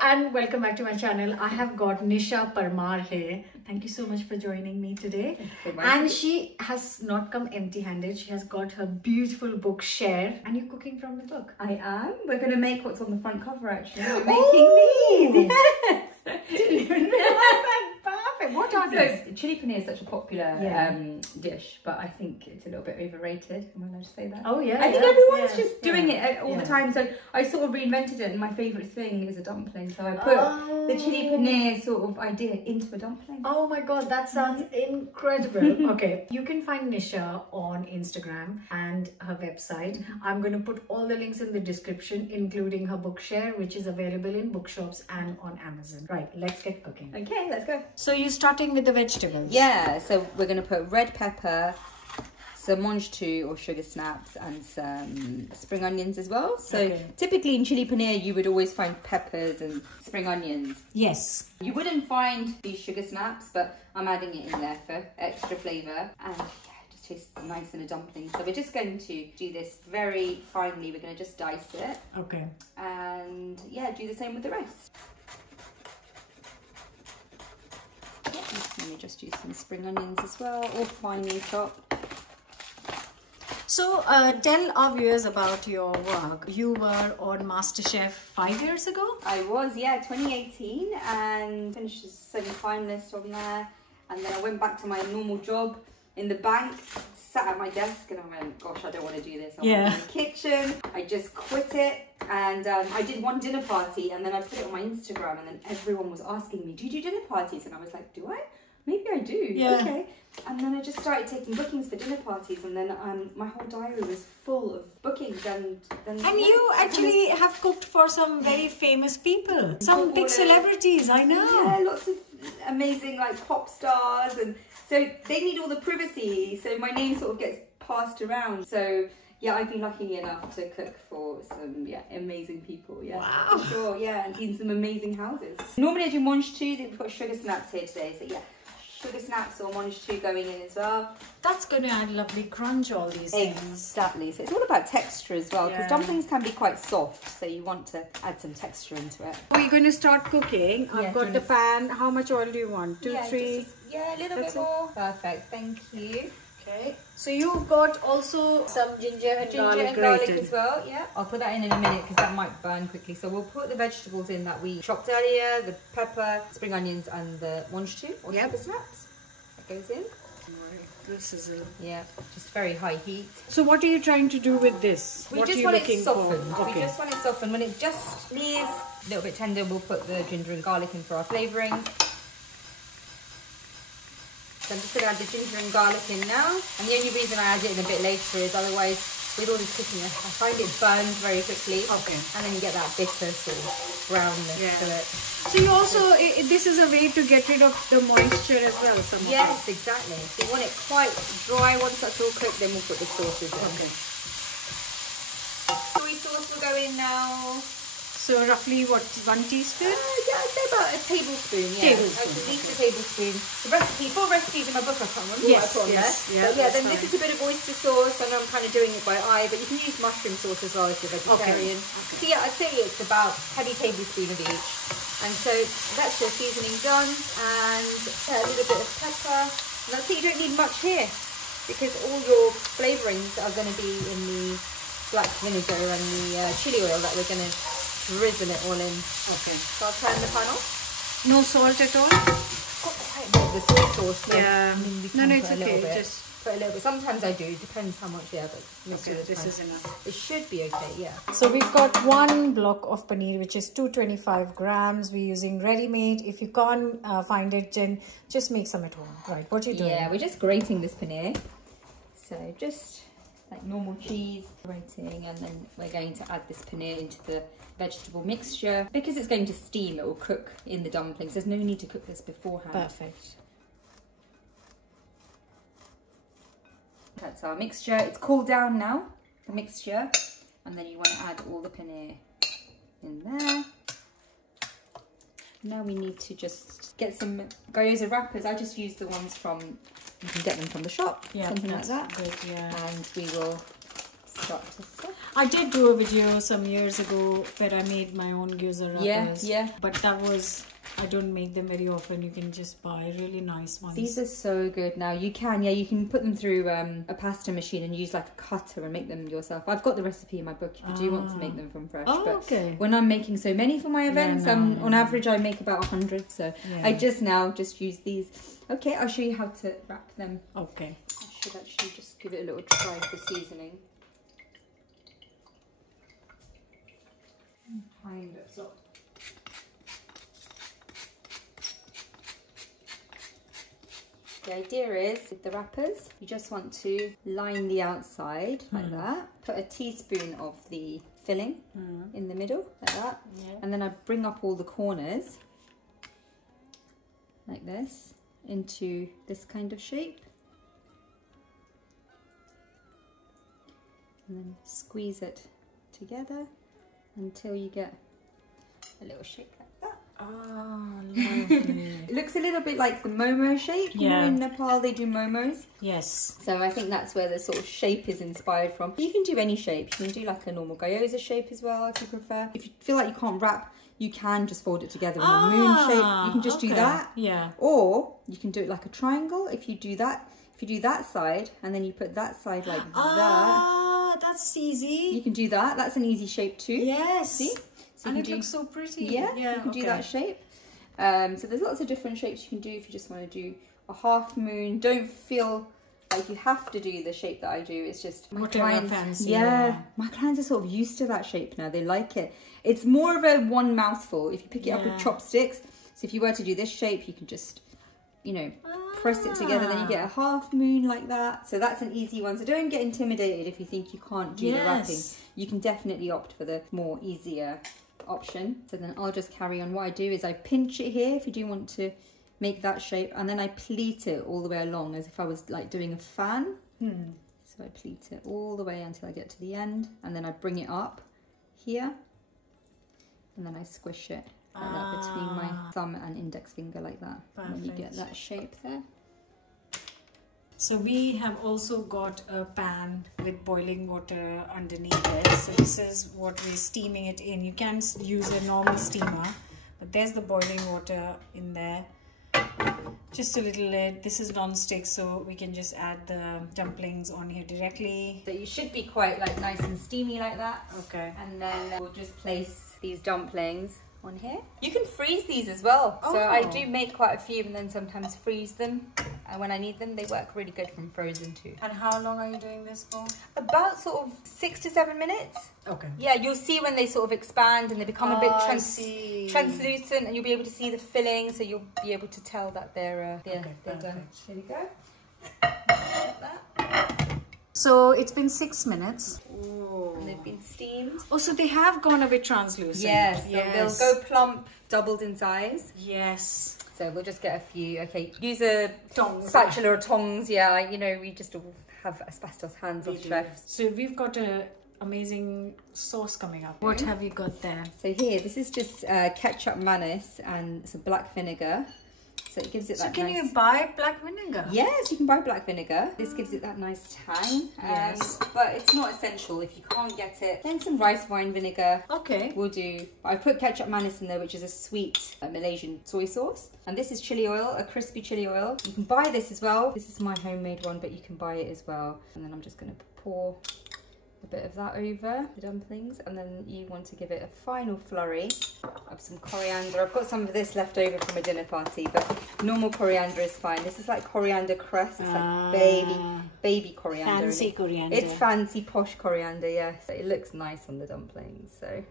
and welcome back to my channel. I have got Nisha Parmar here. Thank you so much for joining me today. And she has not come empty-handed. She has got her beautiful book Share, and you're cooking from the book. I am. We're going to make what's on the front cover actually. We're making these. Yes. Didn't even realize that. Perfect. What are these? So, chili paneer is such a popular dish, but I think it's a little bit overrated. Am I allowed to say that? Oh yeah. I think everyone's just doing it all the time. So I sort of reinvented it, and my favourite thing is a dumpling. So I put the chili paneer sort of idea into a dumpling. Oh my god, that sounds incredible. Okay, you can find Nisha on Instagram and her website. I'm going to put all the links in the description, including her book Share, which is available in bookshops and on Amazon. Right, let's get cooking. Okay, let's go. So you're starting with the vegetables? Yeah, so we're going to put red pepper, some mange tout or sugar snaps, and some spring onions as well. So typically in chili paneer you would always find peppers and spring onions. Yes. You wouldn't find these sugar snaps, but I'm adding it in there for extra flavour, and yeah, it just tastes nice in a dumpling. So we're just going to do this very finely. We're going to just dice it. Okay. And yeah, do the same with the rest. Let me just do some spring onions as well, all finely chopped. So tell our viewers about your work. You were on MasterChef 5 years ago? I was, yeah, 2018, and finished as semi-finalist on there. And then I went back to my normal job in the bank, sat at my desk, and I went, gosh, I don't want to do this. I want to be in the kitchen. I just quit it. And I did one dinner party, and then I put it on my Instagram, and then everyone was asking me, do you do dinner parties? And I was like, do I? Maybe I do. Yeah. Okay. And then I just started taking bookings for dinner parties, and then my whole diary was full of bookings. And you actually have cooked for some very famous people, some big celebrities. I know. Yeah, lots of amazing like pop stars, and so they need all the privacy. So my name sort of gets passed around. So yeah, I've been lucky enough to cook for some amazing people. Yeah, wow. For sure. Yeah, and seen some amazing houses. Normally I do mange tout. We've got sugar snaps here today. So yeah. Sugar snaps or mange tout going in as well. That's going to add lovely crunch, all these things. Exactly. So it's all about texture as well, because dumplings can be quite soft, so you want to add some texture into it. We're going to start cooking. I've got the pan. How much oil do you want? 2, 3? Yeah, a little bit more. Perfect. Thank you. Okay. So you've got also some ginger and garlic as well. Yeah. I'll put that in a minute because that might burn quickly. So we'll put the vegetables in that we chopped earlier, the pepper, spring onions, and the mange tout or sugar snaps. That goes in. This is it. Yeah, just very high heat. So what are you trying to do with this? We just want it softened. Okay. We just want it softened. When it just nears a little bit tender, we'll put the ginger and garlic in for our flavourings. So I'm just going to add the ginger and garlic in now. And the only reason I add it in a bit later is otherwise, with all this cooking, I find it burns very quickly. Okay. And then you get that bitter sort of brownness to it. So you also, this is a way to get rid of the moisture as well. Yes, exactly. So you want it quite dry. Once that's all cooked, then we'll put the sauces in. Okay. Soy sauce will go in now. So roughly what, 1 teaspoon? Yeah, I'd say about a tablespoon. Yeah, at least a tablespoon. The recipe, full recipes in my book, I can't remember what I put on there. But yeah, then this is a bit of oyster sauce. I know I'm kind of doing it by eye, but you can use mushroom sauce as well if you're vegetarian. Okay. So yeah, I'd say it's about a heavy tablespoon of each. And so that's your seasoning done, and a little bit of pepper. And that's it. You don't need much here because all your flavourings are going to be in the black vinegar and the chili oil that we're going to drizzle it all in. Okay. So I'll turn the pan off. No salt at all? Got quite a bit of the soy sauce. So yeah. I mean, we can it's okay. Just put a little bit. Sometimes I do. It depends how much. Yeah, but okay, this is enough. It should be okay. Yeah. So we've got 1 block of paneer, which is 225 grams. We're using ready-made. If you can't find it, then just make some at home. Right. What are you doing? Yeah, we're just grating this paneer. So just like normal cheese grating, and then we're going to add this paneer into the vegetable mixture. Because it's going to steam, it will cook in the dumplings. There's no need to cook this beforehand. Perfect. That's our mixture. It's cooled down now, the mixture, and then you want to add all the paneer in there. Now we need to just get some gyoza wrappers. I just use the ones from, you can get them from the shop, something like that. Good, yeah. And we will start to stuff. I did do a video some years ago where I made my own gyoza wrappers. Yeah. But that was, I don't make them very often. You can just buy really nice ones. These are so good now. You can put them through a pasta machine and use like a cutter and make them yourself. I've got the recipe in my book if you do want to make them from fresh. Oh, but okay. when I'm making so many for my events, on average I make about 100. So I just use these. Okay, I'll show you how to wrap them. Okay. I should actually just give it a little try for seasoning. Find it. So the idea is with the wrappers, you just want to line the outside like that. Put a teaspoon of the filling in the middle like that, and then I bring up all the corners like this into this kind of shape, and then squeeze it together until you get a little shape like that. Oh, lovely. It looks a little bit like the momo shape. You know, in Nepal they do momos. Yes. So I think that's where the sort of shape is inspired from. You can do any shape. You can do like a normal gyoza shape as well if you prefer. If you feel like you can't wrap, you can just fold it together in a moon shape. You can just do that. Yeah. Or you can do it like a triangle. If you do that side and then you put that side like that. That's easy. You can do that. That's an easy shape too. Yes. See? So and it looks so pretty. Yeah, you can do that shape. So there's lots of different shapes you can do if you just want to do a half moon. Don't feel like you have to do the shape that I do. It's just my clients, fancy. My clients are sort of used to that shape now. They like it. It's more of a one mouthful if you pick it up with chopsticks. So if you were to do this shape, you can just, you know, press it together, then you get a half moon like that. So that's an easy one. So don't get intimidated if you think you can't do the wrapping. You can definitely opt for the more easier option. So then I'll just carry on. What I do is I pinch it here if you do want to make that shape, and then I pleat it all the way along as if I was like doing a fan. So I pleat it all the way until I get to the end, and then I bring it up here, and then I squish it like that between my thumb and index finger like that. And then you get that shape there. So we have also got a pan with boiling water underneath it. So this is what we're steaming it in. You can use a normal steamer, but there's the boiling water in there. Just a little lid. This is non-stick, so we can just add the dumplings on here directly. So you should be quite like nice and steamy like that. Okay. And then we'll just place these dumplings on here. You can freeze these as well. So I do make quite a few and then sometimes freeze them. And when I need them, they work really good from frozen too. And how long are you doing this for? About sort of 6 to 7 minutes. Okay. Yeah, you'll see when they sort of expand and they become a bit translucent, and you'll be able to see the filling, so you'll be able to tell that they're done. Here we go. Like that. So it's been 6 minutes. Ooh. And they've been steamed. Oh, so they have gone a bit translucent. Yes, they'll go plump, doubled in size. Yes. So we'll just get a few. Okay, use a spatula or tongs. Yeah, you know, we just all have asbestos hands as chefs. So we've got a amazing sauce coming up. What have you got there? So here, this is just ketchup mayonnaise and some black vinegar. So it gives it that nice... So can you buy black vinegar? Yes, you can buy black vinegar. This gives it that nice tang. Yes. But it's not essential. If you can't get it, then some rice wine vinegar. Okay. Will do. I put ketchup mayonnaise in there, which is a sweet Malaysian soy sauce. And this is chili oil, a crispy chili oil. You can buy this as well. This is my homemade one, but you can buy it as well. And then I'm just going to pour a bit of that over the dumplings, and then you want to give it a final flurry of some coriander. I've got some of this left over from a dinner party, but normal coriander is fine. This is like coriander cress. It's like baby coriander. Fancy coriander. It's fancy posh coriander, yes. It looks nice on the dumplings, so.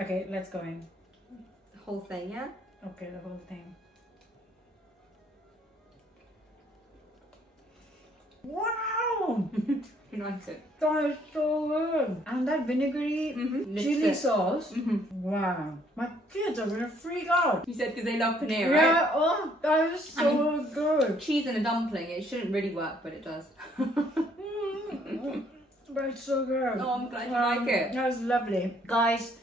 Okay, let's go in. The whole thing, yeah? Okay, the whole thing. Wow! You like it? That is so good. And that vinegary chili sauce. Wow. My kids are going to freak out. You said because they love paneer, right? Yeah, oh, that is so good. Cheese in a dumpling, it shouldn't really work, but it does. But it's so good. Oh, I'm glad you like it. That was lovely. Guys,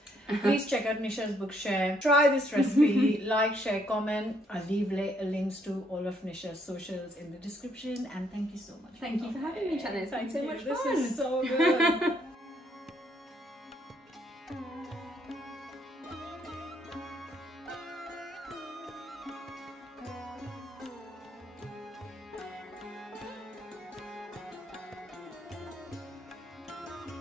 Please check out Nisha's book share. Try this recipe. Like, share, comment. I'll leave links to all of Nisha's socials in the description. And thank you so much. Thank you for having me, Chetna. It's been so much fun. This is so good.